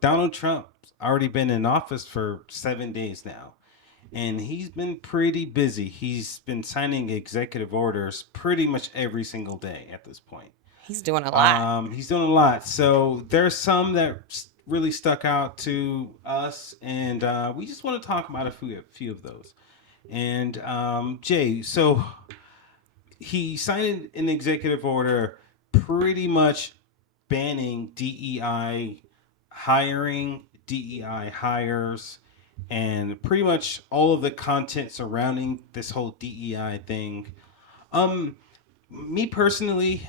Donald Trump's already been in office for 7 days now, and he's been pretty busy. He's been signing executive orders pretty much every single day at this point. He's doing a lot. He's doing a lot. So there's some that really stuck out to us, and we just want to talk about a few of those. And Jay, so he signed an executive order pretty much banning DEI hiring, DEI hires, and pretty much all of the content surrounding this whole DEI thing. Um, Me personally,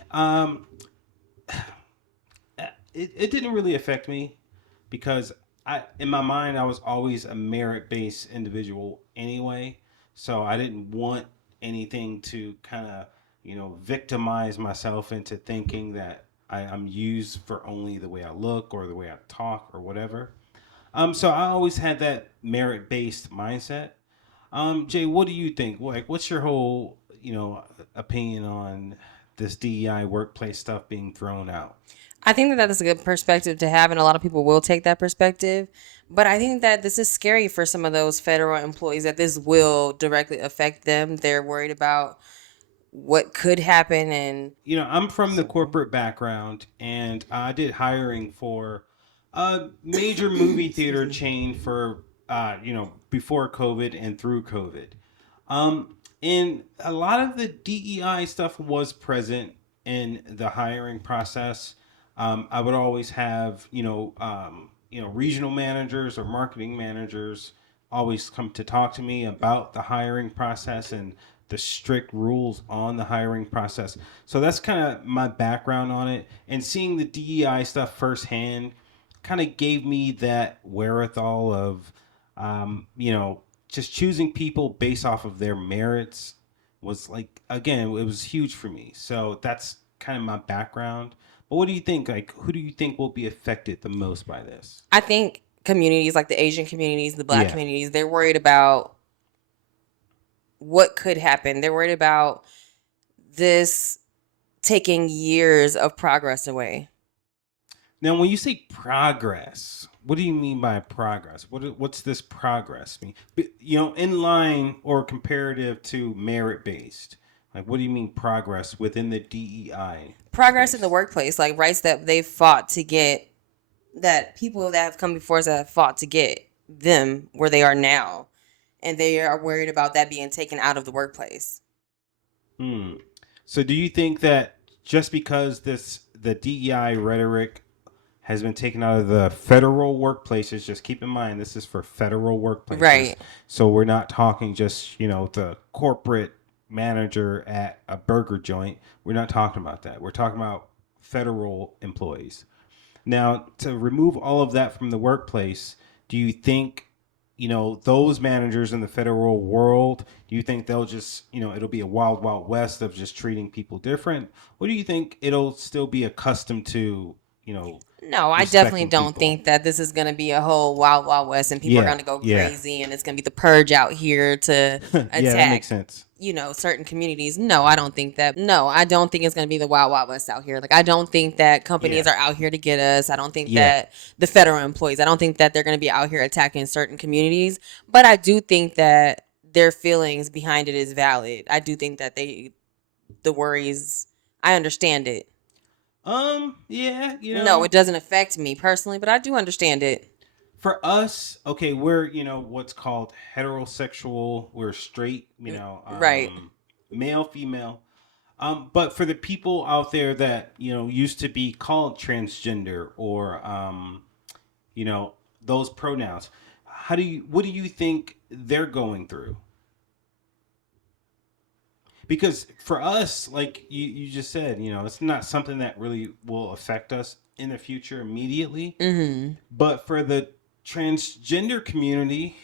it didn't really affect me because in my mind, I was always a merit based individual anyway. So I didn't want anything to kind of, victimize myself into thinking that I'm used for only the way I look or the way I talk or whatever. So I always had that merit based mindset. Jay, what do you think? Like, what's your whole, opinion on this DEI workplace stuff being thrown out? I think that that's a good perspective to have, and a lot of people will take that perspective. But I think that this is scary for some of those federal employees that this will directly affect them. They're worried about what could happen, and I'm from the corporate background, and I did hiring for a major movie theater chain for, before COVID and through COVID. And a lot of the DEI stuff was present in the hiring process. I would always have, regional managers or marketing managers always come to talk to me about the hiring process and the strict rules on the hiring process. So that's kind of my background on it. And seeing the DEI stuff firsthand kind of gave me that wherewithal of, just choosing people based off of their merits was like, again, it was huge for me. So that's kind of my background. But what do you think? Like, who do you think will be affected the most by this? I think communities like the Asian communities, the Black Yeah. communities, they're worried about what could happen. They're worried about this taking years of progress away. Now, when you say progress, what do you mean by progress? What's this progress mean? In line or comparative to merit based. Like, what do you mean progress within the DEI Progress in the space? workplace, like rights that they've fought to get, that people that have come before us that have fought to get them where they are now. And they are worried about that being taken out of the workplace. Hmm. So, do you think that just because the DEI rhetoric has been taken out of the federal workplaces, just keep in mind this is for federal workplaces. Right. So we're not talking just, the corporate manager at a burger joint. We're not talking about that. We're talking about federal employees. Now, to remove all of that from the workplace, do you think, those managers in the federal world, do you think they'll just, it'll be a wild, wild west of just treating people different? Or do you think it'll still be accustomed to, No, I definitely respecting don't people? think that this is going to be a whole wild, wild west and people are Yeah, going to go yeah. crazy and it's going to be the purge out here to Yeah, that makes attack, sense. certain communities. No, I don't think that. No, I don't think it's going to be the wild, wild west out here. Like, I don't think that companies Yeah, are out here to get us. I don't think yeah. that the federal employees, I don't think that they're going to be out here attacking certain communities. But I do think that their feelings behind it is valid. I do think that the worries, I understand it. Yeah, No, it doesn't affect me personally, but I do understand it. for us, okay, we're, what's called heterosexual, we're straight, Right. male, female. But for the people out there that, used to be called transgender or, you know, those pronouns, what do you think they're going through? Because for us, like you just said, it's not something that really will affect us in the future immediately. Mm-hmm. But for the transgender community,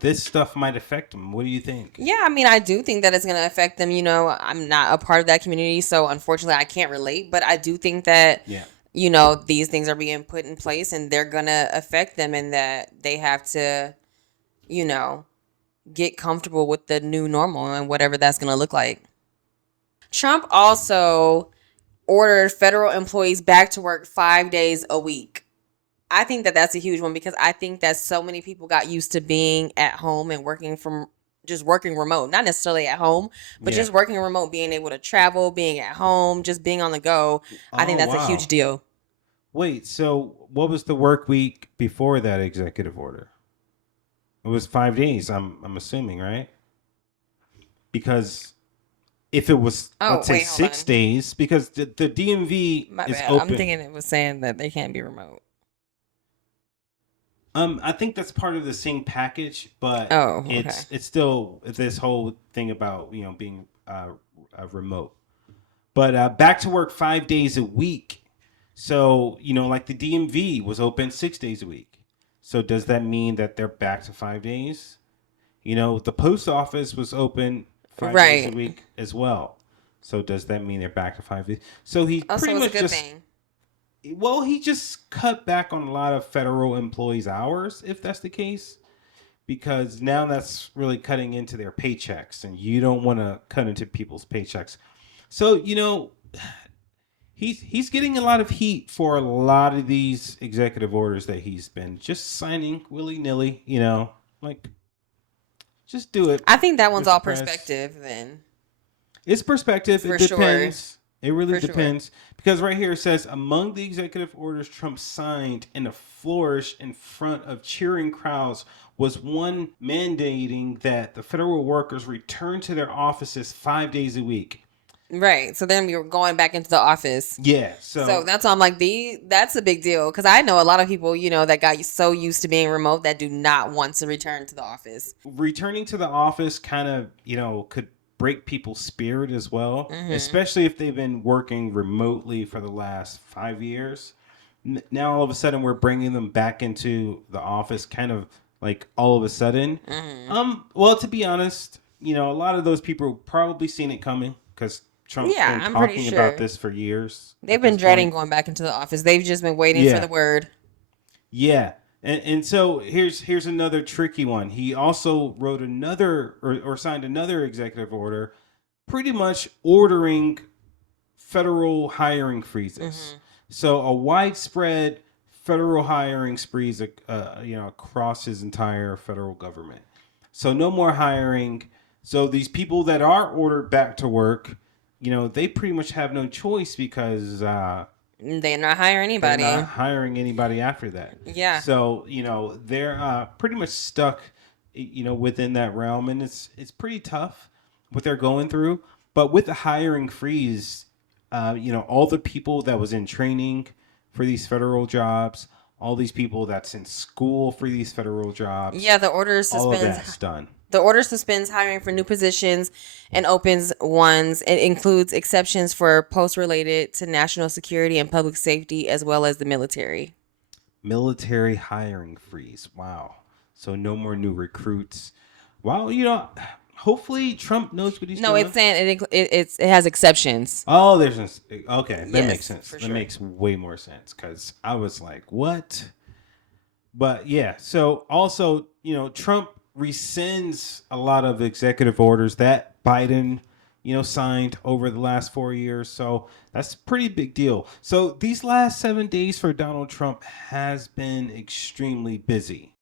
this stuff might affect them. What do you think? Yeah, I mean, I do think that it's going to affect them. I'm not a part of that community, so unfortunately, I can't relate. But I do think that, Yeah. these things are being put in place and they're going to affect them and that they have to, you know, get comfortable with the new normal and whatever that's going to look like. Trump also ordered federal employees back to work 5 days a week. I think that that's a huge one because I think that so many people got used to being at home and working from just working remote, not necessarily at home, but Yeah. just working remote, being able to travel, being at home, just being on the go. I think Oh, that's a huge wow. deal. Wait, so what was the work week before that executive order? It was 5 days, I'm assuming, right? Because if it was, Oh, let's say, wait, hold 6 days, because the DMV my is bad. I'm open. thinking it was saying that they can't be remote. I think that's part of the same package, but Oh, okay. it's still this whole thing about being remote. But back to work 5 days a week. So like the DMV was open 6 days a week. So does that mean that they're back to 5 days? The post office was open 5 days a Right. week as well. So does that mean they're back to 5 days? So he Also, pretty it's a much good just thing. he just cut back on a lot of federal employees' hours, if that's the case, because now that's really cutting into their paychecks, and you don't want to cut into people's paychecks. So he's getting a lot of heat for a lot of these executive orders that he's been just signing willy nilly. Like just do it, I think that one's Mr. all Press. perspective then. It's perspective. It For sure. depends. It really For sure. depends. Because right here it says among the executive orders Trump signed in a flourish in front of cheering crowds was one mandating that the federal workers return to their offices 5 days a week. Right. So then we were going back into the office. Yeah. So So that's why I'm like, that's a big deal because I know a lot of people, that got so used to being remote that do not want to return to the office. returning to the office kind of, could break people's spirit as well, Mm-hmm. especially if they've been working remotely for the last 5 years. Now all of a sudden we're bringing them back into the office kind of like all of a sudden. Mm-hmm. Well, to be honest, a lot of those people probably seen it coming because Trump's Yeah, been I'm pretty talking about sure this for years they've at been this dreading point. going back into the office. They've just been waiting for Yeah. the word. Yeah. And so here's another tricky one. He also wrote another or signed another executive order pretty much ordering federal hiring freezes. Mm-hmm. So a widespread federal hiring sprees across his entire federal government. So no more hiring. So these people that are ordered back to work, they pretty much have no choice because They're not hiring they're anybody. not hiring anybody after that. Yeah. So they're pretty much stuck, within that realm, and it's pretty tough what they're going through. But with the hiring freeze, all the people that was in training for these federal jobs, all these people that's in school for these federal jobs, Yeah, the order all of suspends that's done. The order suspends hiring for new positions and opens ones. It includes exceptions for posts related to national security and public safety, as well as the military. Military hiring freeze. Wow. So no more new recruits. Well, hopefully Trump knows what he's No, doing. it's saying it has exceptions. Oh, okay. That makes Yes, sense. for That sure. makes way more sense because I was like, what? But yeah. So also, Trump rescinds a lot of executive orders that Biden, signed over the last 4 years. So that's a pretty big deal. So these last 7 days for Donald Trump has been extremely busy.